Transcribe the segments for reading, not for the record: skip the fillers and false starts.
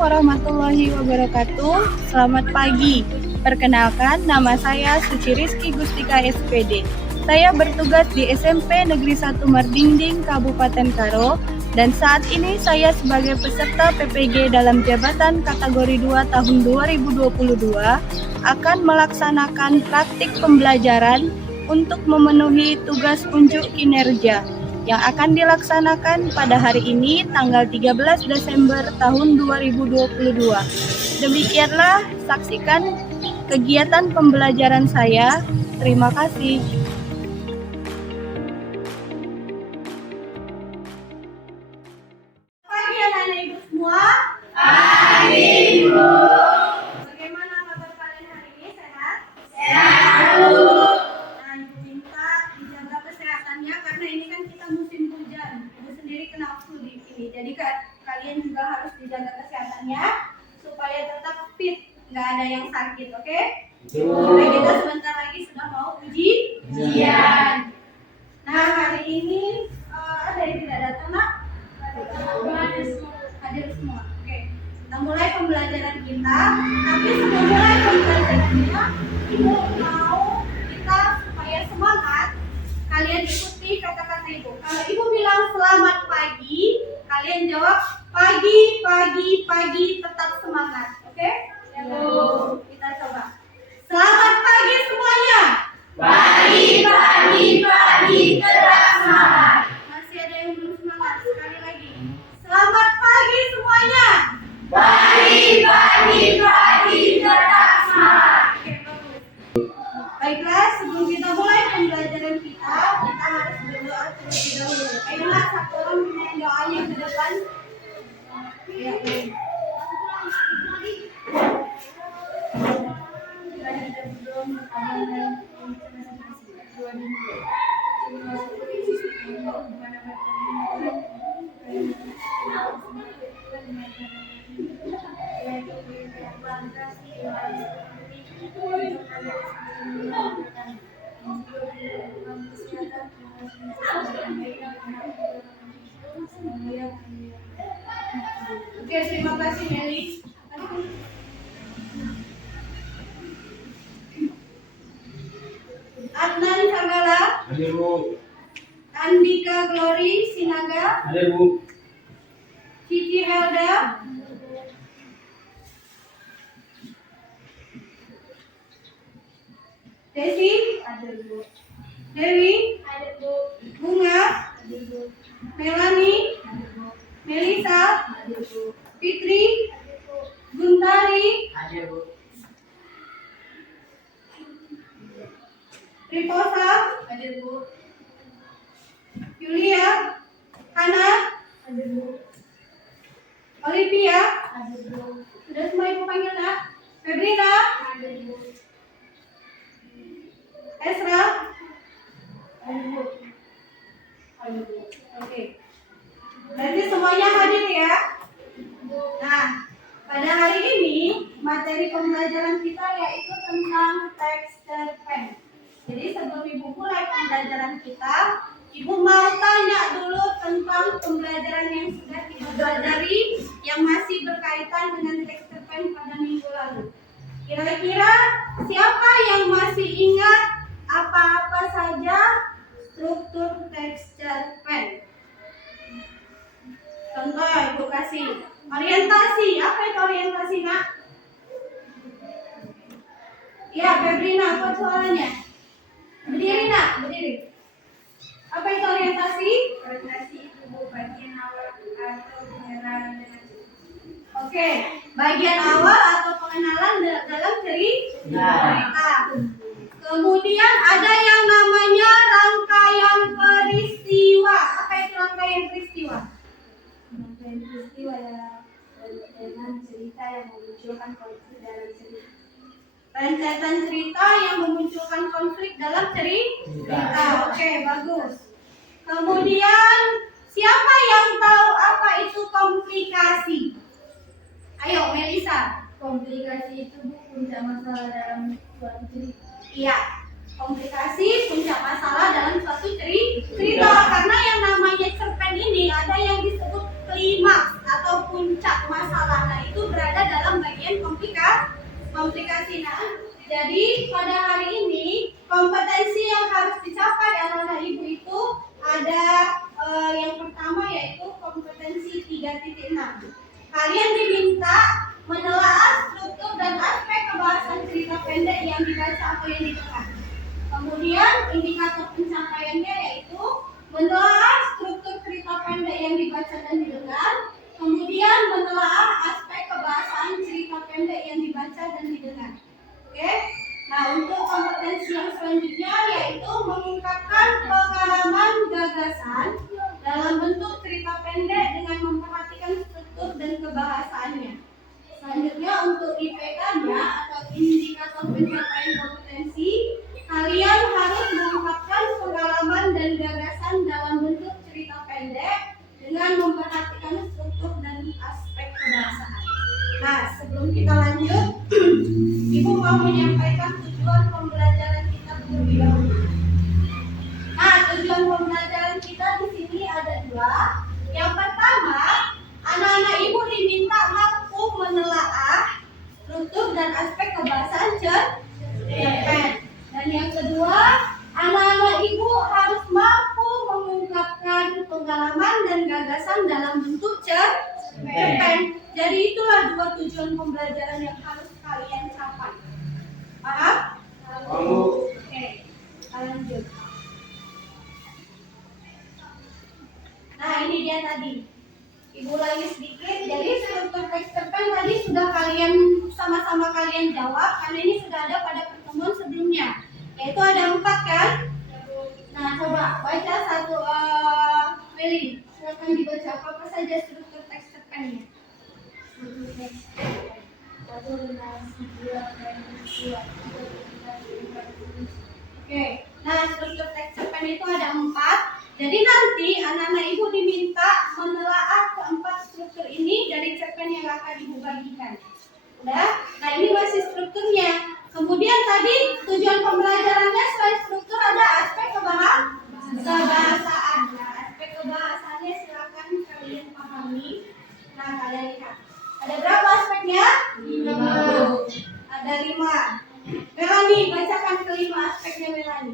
warahmatullahi wabarakatuh. Selamat pagi. Perkenalkan, nama saya Suci Rizky Gustika SPD. Saya bertugas di SMP Negeri 1 Mardingding, Kabupaten Karo, dan saat ini saya sebagai peserta PPG dalam jabatan kategori 2 tahun 2022 akan melaksanakan praktik pembelajaran untuk memenuhi tugas unjuk kinerja yang akan dilaksanakan pada hari ini tanggal 13 Desember tahun 2022. Demikianlah, saksikan kegiatan pembelajaran saya. Terima kasih. Pagi anak-anak ibu semua. Pagi Ibu. Bagaimana kabar kalian hari ini? Sehat? Sehat Bu. Nah, ibu minta dijaga kesehatannya karena ini kan kita musim hujan. Ibu sendiri kena flu di sini. Jadi kalian juga harus dijaga kesehatannya supaya tetap fit, nggak ada yang sakit, oke? Supaya kita sebentar lagi sudah mau ujian. Nah, hari ini ada yang tidak datang, Nak? Hadir semua. Oke. Kita mulai pembelajaran kita. Tapi sebelum mulai pembelajarannya, Ibu mau kita supaya semangat, kalian ikuti kata-kata Ibu. Kalau Ibu bilang selamat pagi, kalian jawab pagi, pagi, pagi, tetap semangat. Oke? Ya, Bu. Kita coba. Selamat pagi semuanya. Pagi, pagi, pagi, tetap semangat. Masih ada yang belum semangat? Sekali lagi. Selamat pagi semuanya. Pagi, pagi, pagi, tetap semangat. Oke, bagus. Baiklah, sebelum kita mulai pembelajaran kita harus berdoa terlebih dahulu. Ayolah, satu orang punya doanya ke depan. Ya, baik. Oke, terima kasih Meli. Adnan Sagala, Hadir Bu. Andika Glory Sinaga, Hadir Bu. Cici Helda, Desi, Dewi, Bunga, Melani, Melisa, Fitri, Guntari, Hadir Bu. Riposa, Yulia, Hana, Olivia, sudah semua Ibu panggil, Nak? Febrina, Esra, oke. Berarti semuanya hadir ya. Nah, pada hari ini materi pembelajaran kita yaitu tentang teks cerpen. Jadi sebelum Ibu mulai pembelajaran kita, Ibu mau tanya dulu tentang pembelajaran yang sudah Ibu pelajari yang masih berkaitan dengan teks cerpen pada minggu lalu. Kira-kira siapa yang masih ingat apa-apa saja struktur teks cerpen? Contoh Ibu kasih orientasi. Apa itu orientasi, Nak? Ya, Febrina, apa soalnya? Berdiri, Nak, berdiri. Apa itu orientasi? Orientasi itu bagian awal atau pengenalan dengan Oke, bagian awal atau pengenalan dalam cerita. Kemudian ada yang namanya rangkaian peristiwa. Apa itu rangkaian peristiwa? rangkaian peristiwa dengan cerita yang memunculkan konflik dalam cerita. Rentetan cerita yang memunculkan konflik dalam cerita. Oke, bagus. Kemudian siapa yang tahu apa itu komplikasi? Ayo, Melisa. Komplikasi itu puncak masalah dalam suatu cerita. Iya, komplikasi puncak masalah dalam suatu cerita. Karena yang namanya cerpen ini ada yang disebut klimaks atau puncak masalah. Nah, itu bagian komplikasi. Nah, jadi pada hari ini kompetensi yang harus dicapai anak-anak ibu itu ada yang pertama yaitu kompetensi 3.6. Kalian diminta menelaah struktur dan aspek kebahasan cerita pendek yang dibaca atau yang didengar. Kemudian indikator pencapaiannya yaitu menelaah struktur cerita pendek yang dibaca dan didengar. Kemudian menelaah aspek kebahasan cerita pendek yang dibaca dan didengar. Oke. Nah, untuk kompetensi yang selanjutnya yaitu mengungkapkan pengalaman gagasan dalam bentuk cerita pendek dengan memperhatikan struktur dan kebahasaannya. Selanjutnya untuk IPK-nya atau indikator pencapaian kompetensi, kalian harus mengungkapkan pengalaman dan gagasan dalam bentuk cerita pendek dengan memperhatikan struktur dan aspek kebahasaan. Nah, sebelum kita lanjut, Ibu mau menyampaikan tujuan pembelajaran kita terlebih dahulu. Nah, tujuan pembelajaran kita di sini ada dua. Yang pertama, anak-anak ibu diminta mampu menelaah struktur dan aspek kebahasaan cerpen. Dan yang kedua, anak-anak ibu harus mampu mengungkapkan pengalaman dan gagasan dalam bentuk cerpen. Jadi itulah dua tujuan pembelajaran yang harus kalian capai. Paham? Oke, kita lanjut. Nah, ini dia tadi. Ibu lagi sedikit. Jadi struktur teks cerpen tadi sudah kalian sama-sama kalian jawab karena ini sudah ada pada pertemuan sebelumnya. Yaitu ada 4 kan? Nah, coba baca satu. Meli, silakan dibaca apa saja struktur teks cerpennya. Oke, nah struktur teks cerpen itu ada 4. Jadi nanti anak-anak ibu diminta menelaah keempat struktur ini dari cerpen yang akan ibu bagikan. Udah? Nah, ini masih strukturnya. Kemudian tadi tujuan pembelajarannya selain struktur ada aspek kebahasaan. Nah, aspek kebahasaannya silakan kalian pahami. Nah, kalian lihat. Ada berapa aspeknya? 5. Ada 5. Melani, bacakan kelima aspeknya Melani.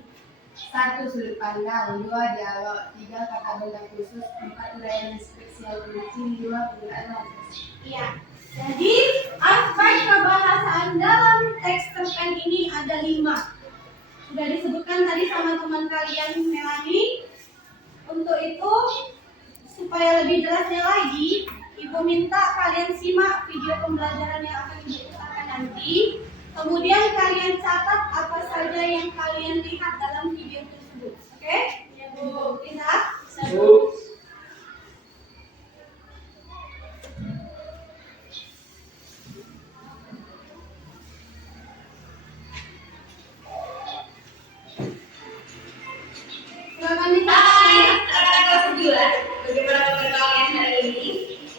1. Sudut pandang. 2. Dialog. 3. Kata benda khusus. 4. Uraian spesial kucing. 5. Penggunaan lantas. Iya. Jadi aspek kebahasaan dalam teks cerpen ini ada 5. Sudah disebutkan tadi sama teman kalian Melani. Untuk itu supaya lebih jelasnya lagi, Ibu minta kalian simak video pembelajaran yang akan Ibu putarkan nanti. Kemudian kalian catat apa saja yang kalian lihat dalam video tersebut. Oke? Ya, Bu. Lihat. Bu. Silakan lihat. Bagaimana kabar kalian hari ini?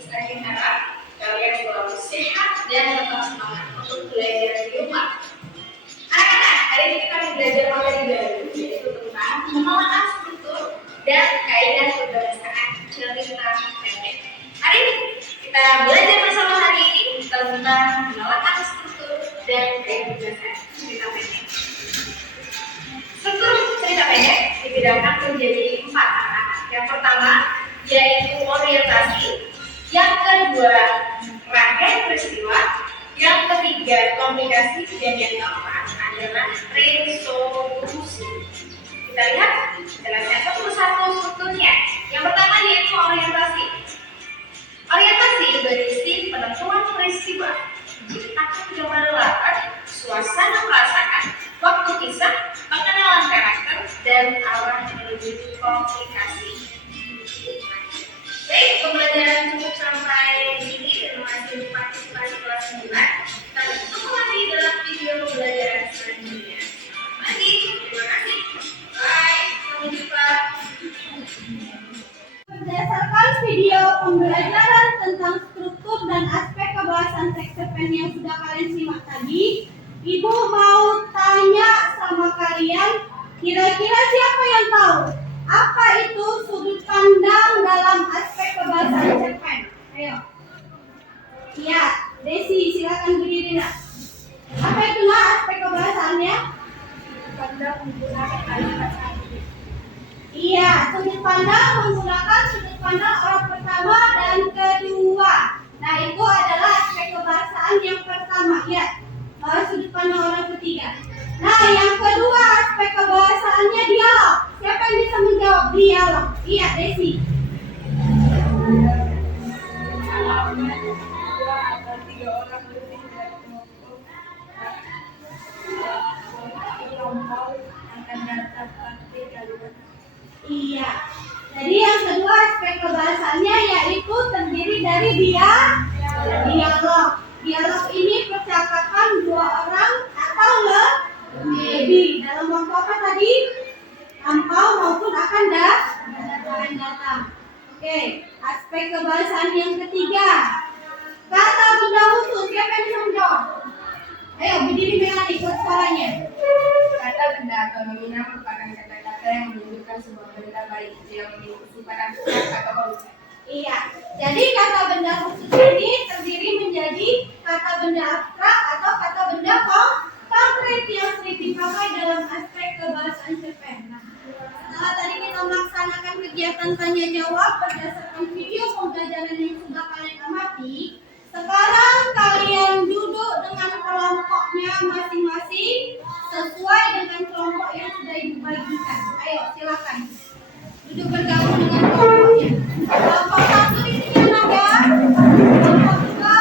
Saya harap kalian selalu sehat dan tetap semangat untuk belajar di rumah. Anak-anak, hari ini kita belajar materi baru yaitu tentang pengelolaan struktur dan kaidah kebahasaan cerita pendek. Hari ini kita belajar bersama hari ini tentang pengelolaan struktur dan kaidah kebahasaan cerita pendek. Struktur cerita pendek dibedakan menjadi 4 anak. Yang pertama yaitu orientasi, yang kedua rangkaian peristiwa, yang ketiga komunikasi, dan yang keempat adalah resolusi. Kita lihat jelasnya satu persatu strukturnya. Yang pertama yaitu orientasi. Orientasi berisi penentuan peristiwa, akan gambar latar, suasana perasaan, waktu kisah, pengenalan karakter, dan arah menuju komunikasi. Baik, pembelajaran cukup sampai di sini. Terima kasih partisipasi kelas 9. Kita ketemu lagi dalam video pembelajaran selanjutnya. Terima kasih. Bye. Sampai jumpa. Berdasarkan video pembelajaran tentang struktur dan aspek kebahasan teks cerpen yang sudah kalian simak tadi, Ibu mau tanya sama kalian, kira-kira siapa yang tahu apa itu sudut pandang dalam aspek kebahasan cerpen? Ayo. Iya, Desi, silakan berdiri nak. Apa itu nak aspek kebahasaannya? Pandang menggunakan kalimat santri. Iya, sudut pandang menggunakan sudut pandang orang pertama dan kedua. Nah, itu adalah aspek kebahasaan yang pertama, ya. Sudut pandang orang ketiga. Nah, yang kedua aspek kebahasaannya dialog. Siapa yang bisa menjawab dialog? Iya, Desi. Dua atau tiga orang lebih dari kelompok akan dapat pakai kalimat. Iya. Jadi yang kedua aspek kebahasaannya yaitu terdiri dari dialog. Dialog ini percakapan dua orang atau lebih dalam waktu apa tadi? Lampau maupun akan datang. Oke, aspek kebahasaan yang ketiga. Kata benda khusus, siapa yang bisa menjawab? Ayo, berdiri Melani, ikut suaranya. Kata benda atau nominal merupakan kata-kata yang menunjukkan sebuah benda baik yang memiliki sifat abstrak atau konsep. Iya, jadi kata benda khusus ini terdiri menjadi kata benda abstrak atau kata benda konkret yang sering dipakai dalam aspek kebahasaan cerpen. Nah, setelah tadi kita melaksanakan kegiatan tanya jawab berdasarkan video pembelajaran yang sudah kalian amati, sekarang kalian duduk dengan kelompoknya masing-masing sesuai dengan kelompok yang sudah dibagikan. Ayo, silakan. Duduk bergabung dengan kelompoknya. Kelompok satu di sini ada. Kelompok dua.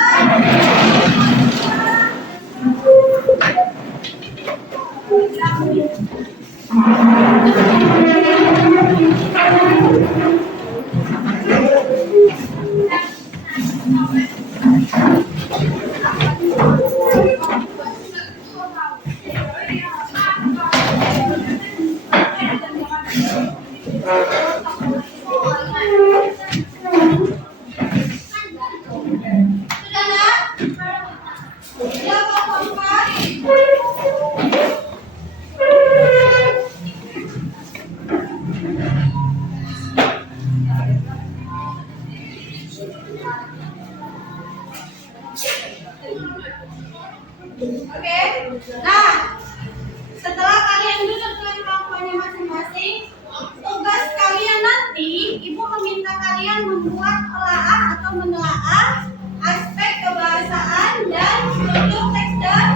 Sudah nak? Sudah kelompok empat? Oke. Nah, setelah kalian duduk dengan kelompoknya masing-masing, tugas kalian nanti, Ibu meminta kalian membuat telaah atau menelaah aspek kebahasaan dan struktur teks dan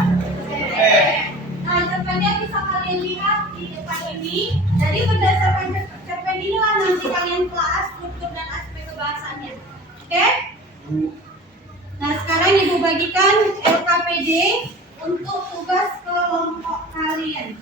nah, cerpennya bisa kalian lihat di depan ini. Jadi berdasarkan cerpen inilah nanti kalian telaah struktur dan aspek kebahasaannya. Oke? Nah, sekarang Ibu bagikan LKPD untuk tugas kelompok kalian.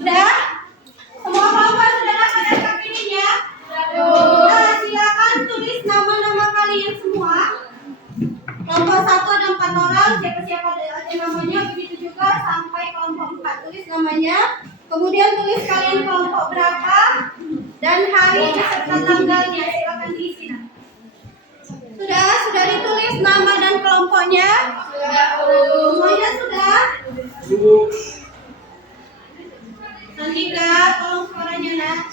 Sudah? Semua kelompok sudah dapat LKPD-nya? Nah, silakan tulis nama-nama kalian semua. Kelompok 1 ada 4 orang, siapa-siapa ada namanya, begitu juga sampai kelompok 4 tulis namanya. Kemudian tulis kalian kelompok berapa dan hari serta tanggalnya, silakan diisi. Sudah ditulis nama dan kelompoknya? Semuanya sudah? Santika, tolong suaranya nak.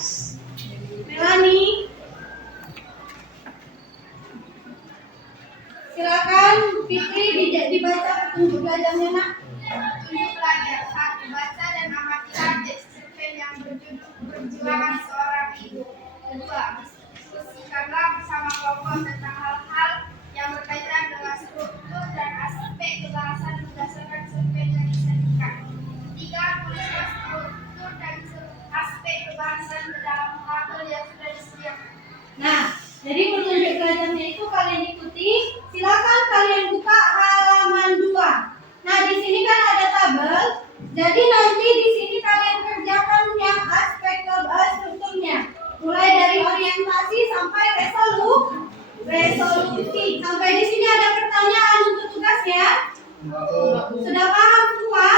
Melani, silakan. Fitri dibaca petunjuk belajarnya nak. Petunjuk belajar 1. Baca dan amati teks cerpen yang berjudul Perjuangan Seorang Ibu. 2. Diskusikanlah bersama kelompok tentang hal-hal yang berkaitan dengan struktur dan aspek kebahasan berdasarkan cerpen yang disajikan. 3. Tulislah struktur dan aspek kebahasan ke dalam tabel yang sudah disediakan. Nah, jadi petunjuk belajarnya itu kalian ikuti. Silakan kalian buka halaman 2. Nah, di sini kan ada tabel. Jadi nanti di sini kalian kerjakan yang aspek strukturnya. Mulai dari orientasi sampai resolusi. Sampai di sini ada pertanyaan untuk tugas ya. Sudah paham semua?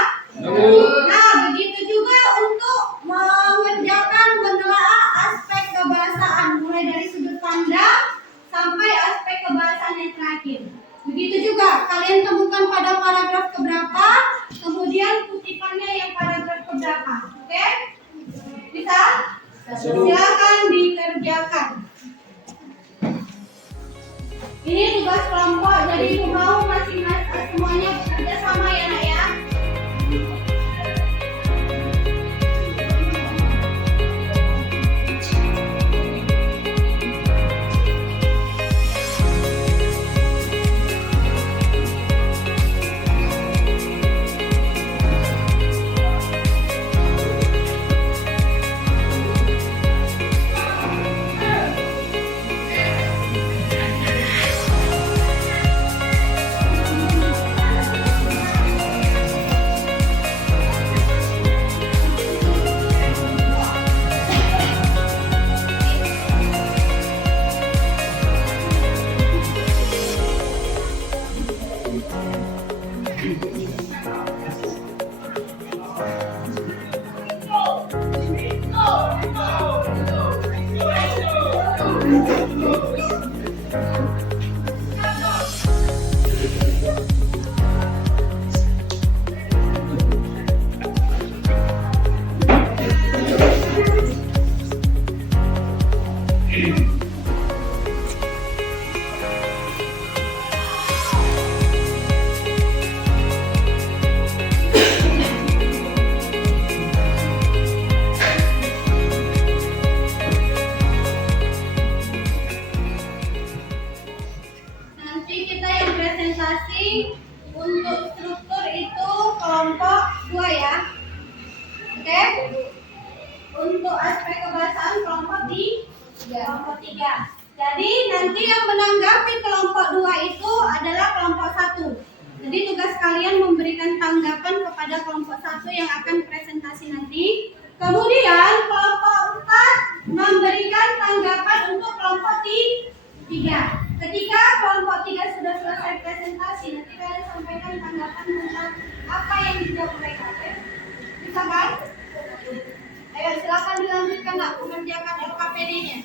Nah, begitu juga untuk mengerjakan menelaah aspek kebahasaan mulai dari sudut pandang, Kalian temukan pada paragraf keberapa, kemudian kutipannya yang paragraf keberapa. Oke? Bisa? Silakan dikerjakan. Ini tugas kelompok, jadi ibu mau masing-masing semuanya bekerja sama ya nak ya. Nanti kita yang presentasi untuk struktur itu kelompok 2 ya. Oke? Untuk aspek kebahasaan kelompok 3. Jadi nanti yang menanggapi kelompok 2 itu adalah kelompok 1. Jadi tugas kalian memberikan tanggapan kepada kelompok 1 yang akan presentasi nanti. Kemudian kelompok 4 memberikan tanggapan untuk kelompok 3. Ketika kelompok 3 sudah selesai presentasi, nanti kalian sampaikan tanggapan tentang apa yang dijawab mereka. Bisa kan? Ayo silakan dilanjutkan nak mengerjakan LKPD-nya.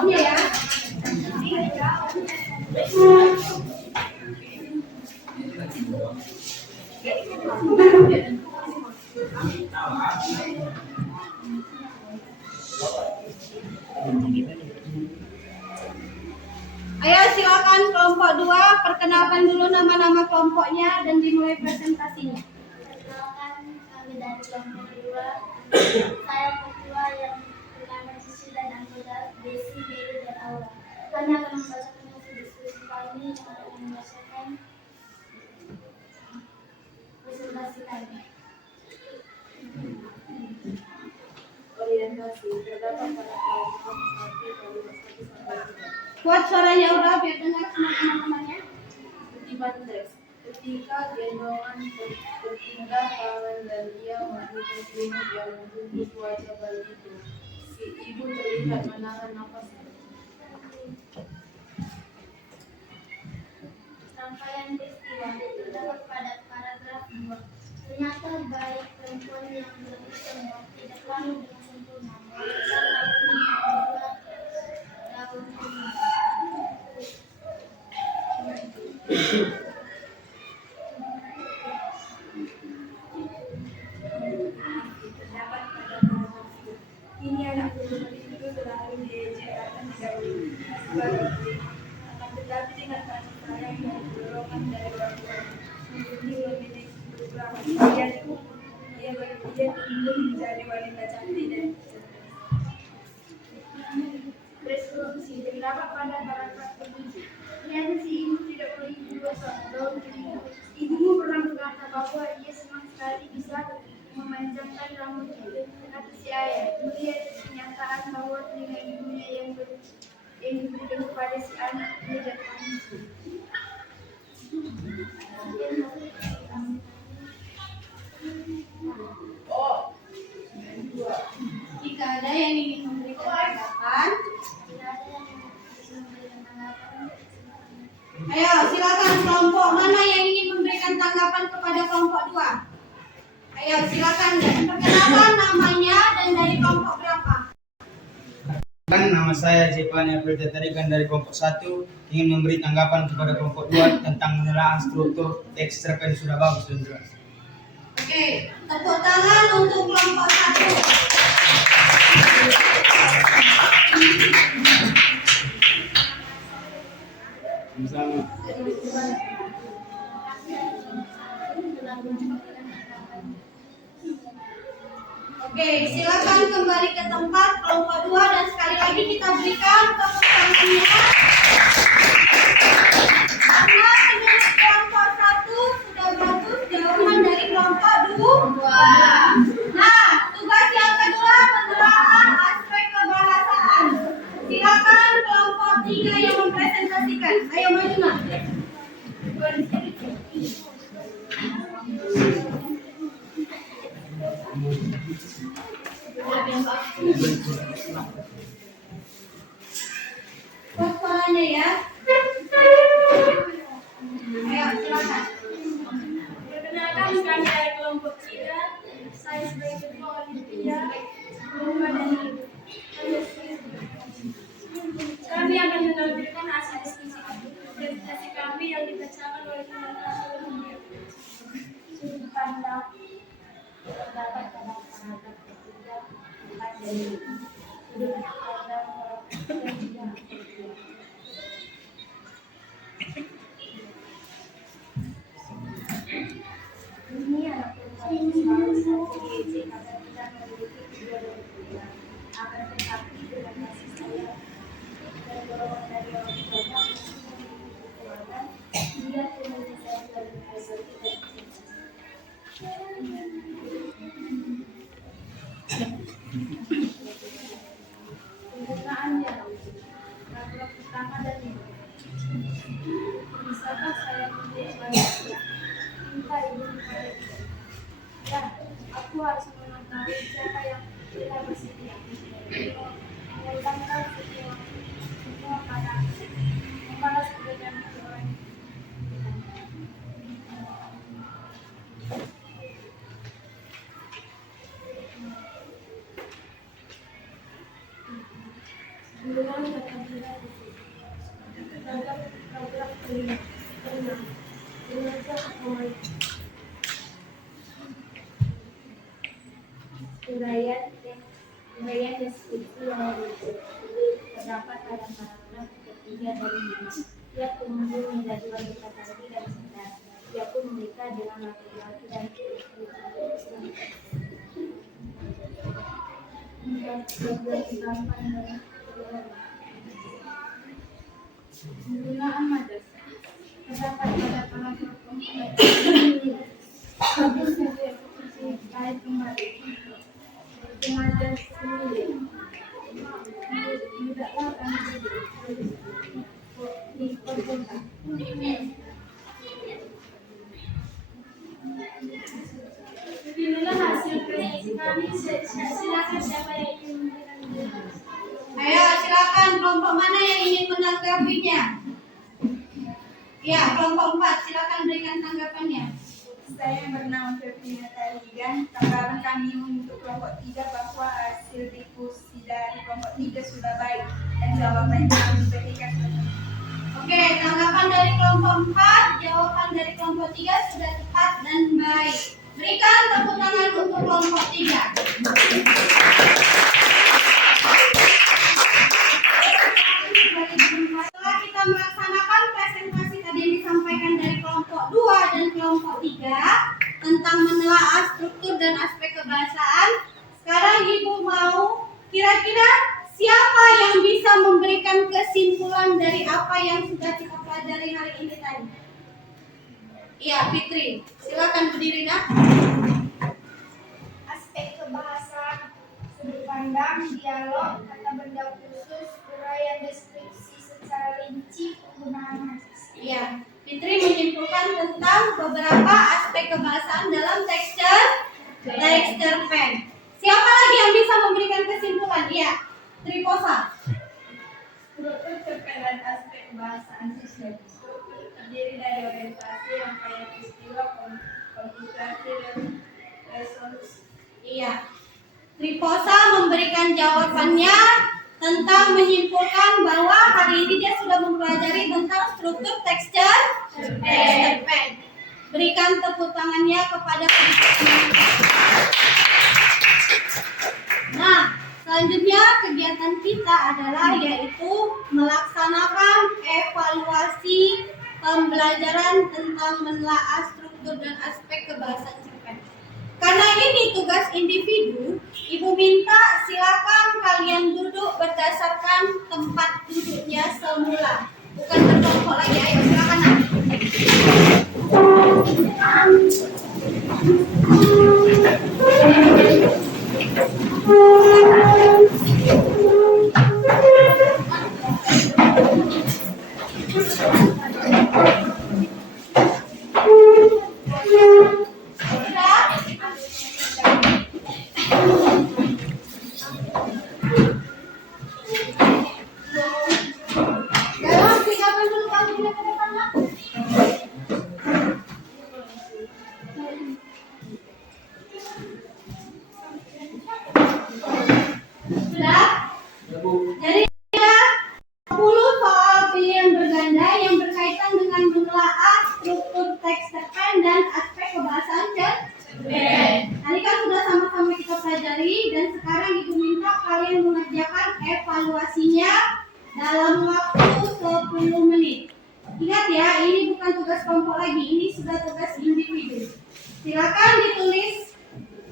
kelompoknya ya. Ayo silakan kelompok 2 perkenalkan dulu nama-nama kelompoknya dan dimulai presentasinya. Perkenalkan, kami dari kelompok 2. Saya ketua yang bernama Sisi dan anggota Desi, Dewi, dan Aura. Kami akan membacakan hasil diskusi kami yang akan membacakan presentasi kami. Orientasi terdapat pada kelompok 1 Kuat suaranya Aura biar dengar semua teman-temannya. kutipan teks. Ketika gendongan berpindah tangan dan ia melakukan selimut yang membungkus wajah bayi itu, si ibu terlihat menahan nafas. Rangkaian peristiwa terdapat pada paragraf 2. Ternyata baik perempuan yang bertembak tidak lahir dengan sempurna, melainkan lahir dengan daun kurma. Ini anak perempuan itu selalu diejekkan tidak boleh, akan tetapi dengan kasih sayang dan dorongan dari orang tua, Sumi memiliki beberapa impian. Dia berpikir untuk menjadi wanita cantik dan cerdas. Deskripsi terdapat pada paragraf 7. Ternyata si ibu tidak memiliki daun telinga. Ibumu pernah berkata bahwa ia senang sekali bisa memanjangkan rambutnya. Kata si ayah, melihat kenyataan bahwa telinga ibunya yang diberikan kepada si anak tidak manis. Jika ada yang ingin memberikan tanggapan, ayo silakan kelompok mana yang ingin memberikan tanggapan kepada kelompok 2. Ayo silakan perkenalkan namanya dan dari kelompok berapa. Nama saya Jepani April Tarikan dari kelompok 1 ingin memberi tanggapan kepada kelompok 2 tentang penilaian struktur teks cerpen sudah bagus dan jelas. Oke, tepuk tangan untuk kelompok 1. Sama. Oke, silakan kembali ke tempat kelompok 2 dan sekali lagi kita berikan tepuk tangannya. Karena menurut kelompok 1 sudah bagus jawaban dari kelompok 2. Nah, tugas yang kedua menelaah aspek kebahasaan. Silakan kelompok 3 yang mempresentasikan. Ayo maju nak. Buat suaranya ya. Ayo silakan. Perkenalkan, kami dari kelompok 3. Saya sebagai ketua panitia dari kami akan menampilkan hasil diskusi presentasi kami yang dibacakan oleh teman-teman. Sudut pandang terdapat pada paragraf 3 dari sudut pandang orang yang berbeda. Ini anak perempuan selalu saja diejek karena tidak memiliki tujuan yang berbeda. Akan tetapi dengan kasih sayang dan dorongan dari orang tuanya untuk memiliki kekuatan, dia menyelesaikan dari hasil tidak. Penggunaannya paragraf pertama dan 5. Bisakah saya menjadi manusia? Cinta ibu kepada kita. Ya, aku harus mengetahui siapa yang tidak bersedia. Mengutangkan semua pada aku. Membalas kebaikan orang. Dengan kata kolaborasi. Dalam program kelima, mengajak uraian deskripsi yang lucu. Terdapat pada paragraf ketiga dari 5. Ia tumbuh menjadi wanita cantik dan cerdas. Ia pun menikah dengan laki-laki dan Penggunaan madas terdapat pada paragraf 4. Ayat kembali. Madas sendiri. Tidaklah kami diperbolehkan. Inilah hasil prediksi kami. Silakan siapa yang ingin memberikan. Ayo silakan kelompok mana yang ingin menanggapinya? Ya, kelompok 4 silakan berikan tanggapannya. Saya bernama Febrina Tarigan. Tanggapan kami untuk kelompok 3 bahwa hasil diskusi dari kelompok 3 sudah baik dan jawabannya yang diberikan. Oke, tanggapan dari kelompok 4, jawaban dari kelompok 3 sudah tepat dan baik. Berikan tepuk tangan untuk kelompok 3. Setelah kita melaksanakan presentasi tadi yang disampaikan dari kelompok 2 dan kelompok 3 tentang menelaah struktur dan aspek kebahasaan, sekarang Ibu mau kira-kira siapa yang bisa memberikan kesimpulan dari apa yang sudah kita pelajari hari ini tadi? Iya, Fitri. Silakan berdiri, Nak. aspek kebahasaan, sudut pandang, dialog, kata benda khusus, uraian deskripsi secara rinci, penggunaan majas. Iya, Fitri menyimpulkan tentang beberapa aspek kebahasaan dalam texture pen. Siapa lagi yang bisa memberikan kesimpulan? Iya, Triposa. Struktur cerpen dan aspek kebahasaan sosial. Struktur terdiri dari orientasi, rangkaian peristiwa, konsentrasi, dan resolusi. Iya. Triposa memberikan jawabannya tentang menyimpulkan bahwa hari ini dia sudah mempelajari tentang struktur texture pen. Berikan tepuk tangannya kepada Nah, selanjutnya kegiatan kita adalah yaitu melaksanakan evaluasi pembelajaran tentang menelaah struktur dan aspek kebahasaan cerpen. Karena ini tugas individu, Ibu minta silakan kalian duduk berdasarkan tempat duduknya semula, bukan berkelompok lagi. Ayo silakan. Dalam 30 tahun ke depan, Nak. Sudah? Jadi ada 10 soal pilihan berganda yang berkaitan dengan menelaah struktur teks cerpen dan aspek kebahasaan cerpen. Tadi kan sudah sama-sama kita pelajari dan sekarang Ibu minta kalian mengerjakan evaluasinya dalam waktu 10 menit. Ingat ya, ini bukan tugas kelompok lagi, ini sudah tugas individu. Silakan ditulis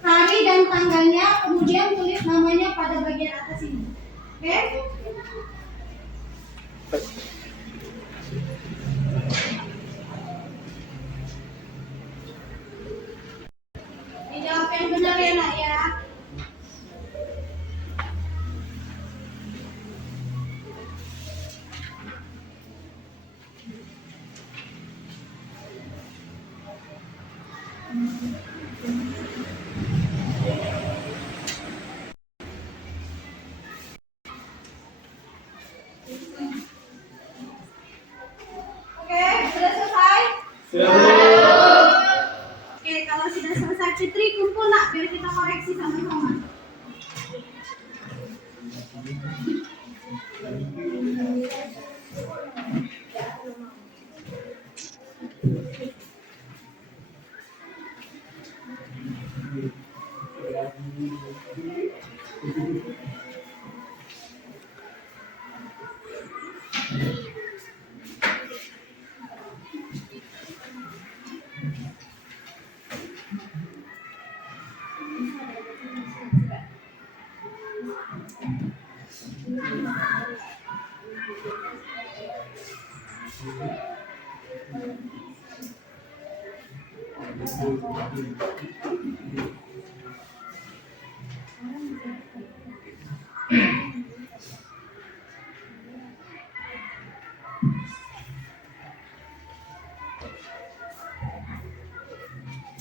hari dan tanggalnya, kemudian tulis namanya pada bagian atas ini. Oke? Dijawab yang benar ya, Nak ya. Oke, sudah selesai? Oke, kalau sudah selesai Fitri kumpul Nak, biar kita koreksi sama-sama.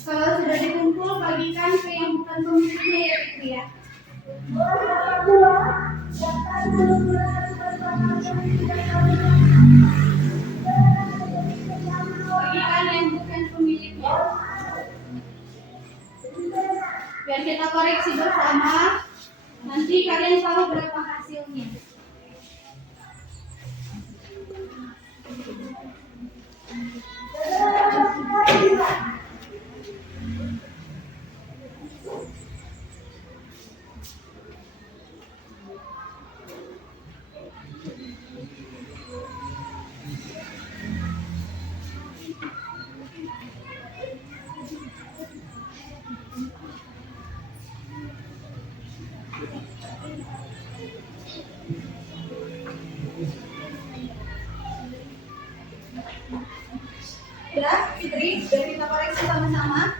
Kalau sudah dikumpul, bagikan ke yang bukan pemiliknya ya Fikri ya. Bagikan yang bukan pemiliknya. Biar kita koreksi bersama. Nanti kalian tahu berapa hasilnya. Sudah, Fitri, sudah kita koreksi sama-sama.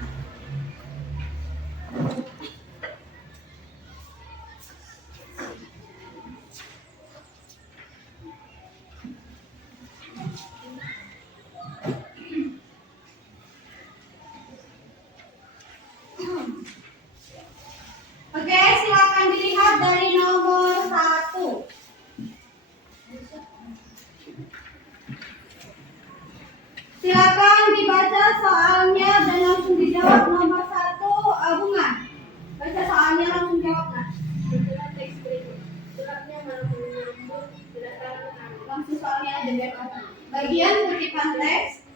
Oke, silakan dilihat dari nomor 1. Silakan dibaca soalnya dan langsung dijawab. Nomor 1, Bunga. Baca soalnya langsung jawab. Nah. Langsung soalnya aja biar apa. Bagian kutipan teks.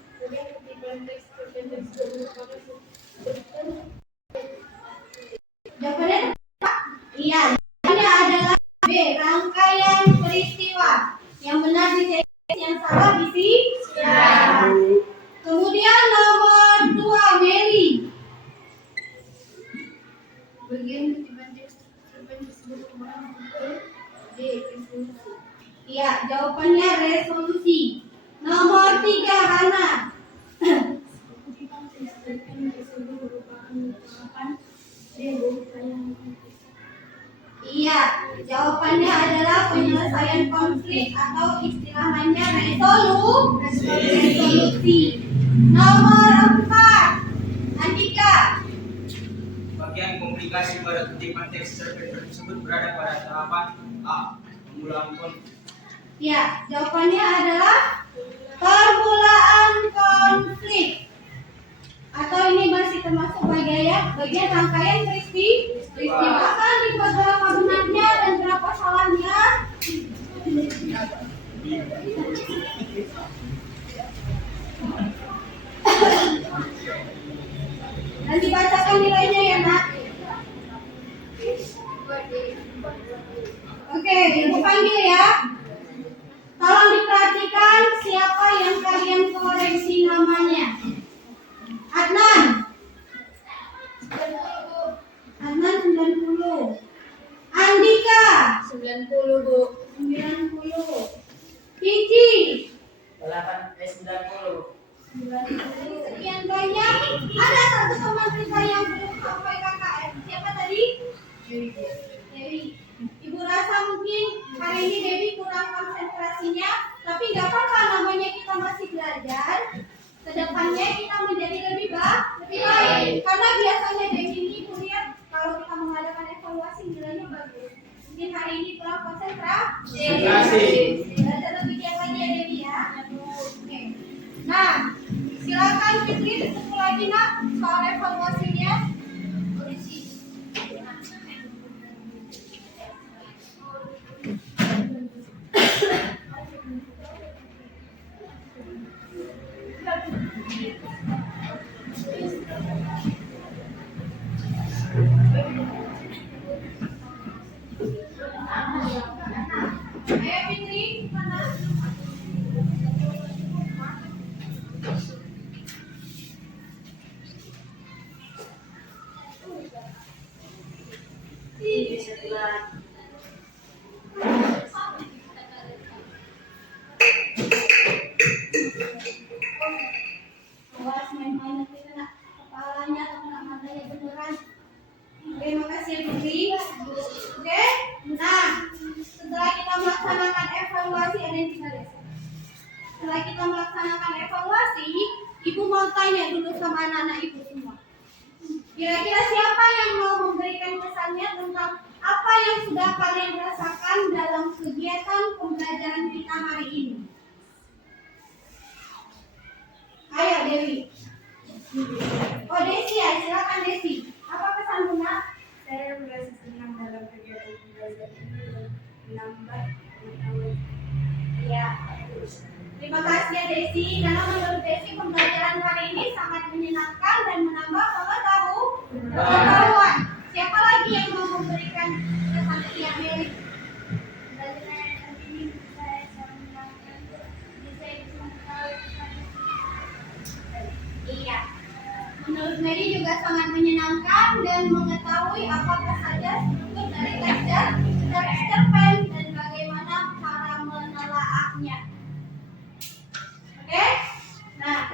Jawabannya tepat. Iya. Jawabannya adalah B. Rangkaian peristiwa. Yang benar di teks, yang salah di C. Ya. Kemudian nomor 2, Mary. Bagian kutipan teks cerpen disebut pemahaman D. Resolusi. Iya, jawabannya resolusi. Nomor 3, Hana. Kutipan teks cerpen tersebut merupakan ungkapan D. Berupaya Iya, jawabannya adalah penyelesaian konflik atau istilah lainnya resolusi. Nomor 4, Andika. Bagian komunikasi pada kutipan teks cerpen tersebut berada pada tahapan A. Permulaan konflik. Ya, jawabannya adalah permulaan konflik. Atau ini masih termasuk bagian rangkaian peristiwa kan dibuat berapa benarnya dan berapa salahnya. Dan dibacakan nilainya ya nak. Oke, ibu panggil ya. Tolong diperhatikan siapa yang kalian koreksi namanya. Adnan. Adnan 90. Andika 90, Bu. 90. Cici 90. sekian banyak. Ada satu teman kita yang belum sampai KKM. Siapa tadi? Dewi. Ibu rasa mungkin hari ini Dewi kurang konsentrasinya, tapi nggak apa-apa, namanya kita masih belajar. Kedepannya kita menjadi lebih baik. Karena biasanya Dewi ini ibu lihat kalau kita mengadakan evaluasi nilainya bagus. Mungkin hari ini kurang konsentrasi. Belajar lebih giat lagi ya Dewi ya. Oke. Nah, silakan Fitri ditunggu lagi nak soal evaluasinya. Ayo Fitri, mana? tanya dulu sama anak-anak ibu semua. Kira-kira siapa yang mau memberikan pesannya tentang apa yang sudah kalian rasakan dalam kegiatan pembelajaran kita hari ini? Ayo Dewi. Oh Desi ya, silakan Desi. Apa pesan Bunda? Saya merasa senang dalam kegiatan belajar ini dan menambah pengetahuan. Ya. Terima kasih ya Desi. Karena menurut Desi pembelajaran hari ini sangat menyenangkan dan menambah pengetahuan. Siapa lagi yang mau memberikan pesan yang Mary? Pembelajaran hari ini saya sangat menyenangkan. Bisa ikut mengetahui. Iya. Menurut Mary juga sangat menyenangkan dan mengetahui apa saja struktur dari cerpen dan bagaimana cara menelaahnya. Oke? Nah,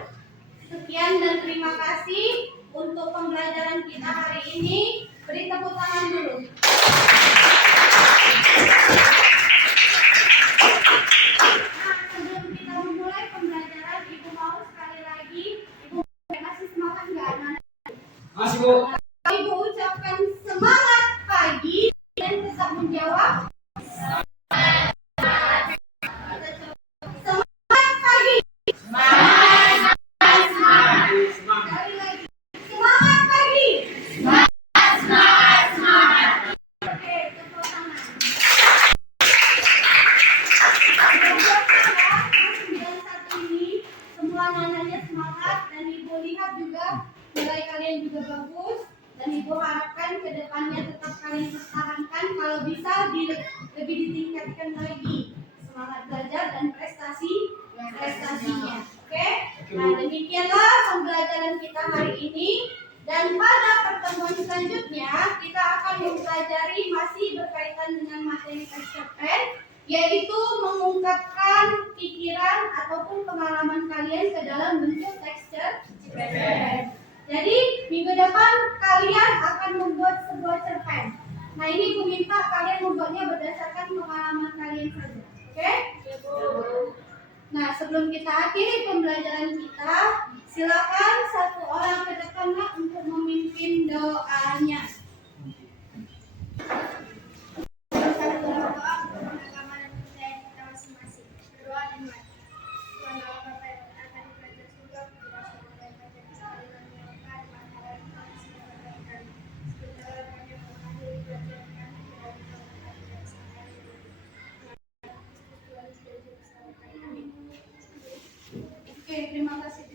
sekian dan terima kasih untuk pembelajaran kita hari ini. Beri tepuk tangan dulu. Nah, sebelum kita memulai pembelajaran, Ibu mau sekali lagi, Ibu masih semangat nggak? Masih Bu. Ibu ucapkan semangat pagi dan tetap menjawab. Semangat pagi. Sekali lagi. Semangat pagi. Oke, tepuk tangan. Semoga saat ini semua anak-anaknya semangat dan Ibu lihat juga nilai kalian juga bagus dan Ibu harapkan ke depannya tetap kalian pertahankan, kalau bisa lebih ditingkatkan lagi semangat belajar dan prestasinya. Oke? Nah, demikianlah pembelajaran kita hari ini. Dan pada pertemuan selanjutnya kita akan mempelajari masih berkaitan dengan materi teks cerpen, yaitu mengungkapkan pikiran ataupun pengalaman kalian ke dalam bentuk teks cerpen. Jadi minggu depan kalian akan membuat sebuah cerpen. Nah ini aku minta kalian membuatnya berdasarkan pengalaman kalian saja. Oke? Nah sebelum kita akhiri pembelajaran kita, silakan satu orang ke depan untuk memimpin doanya. Oke, terima kasih.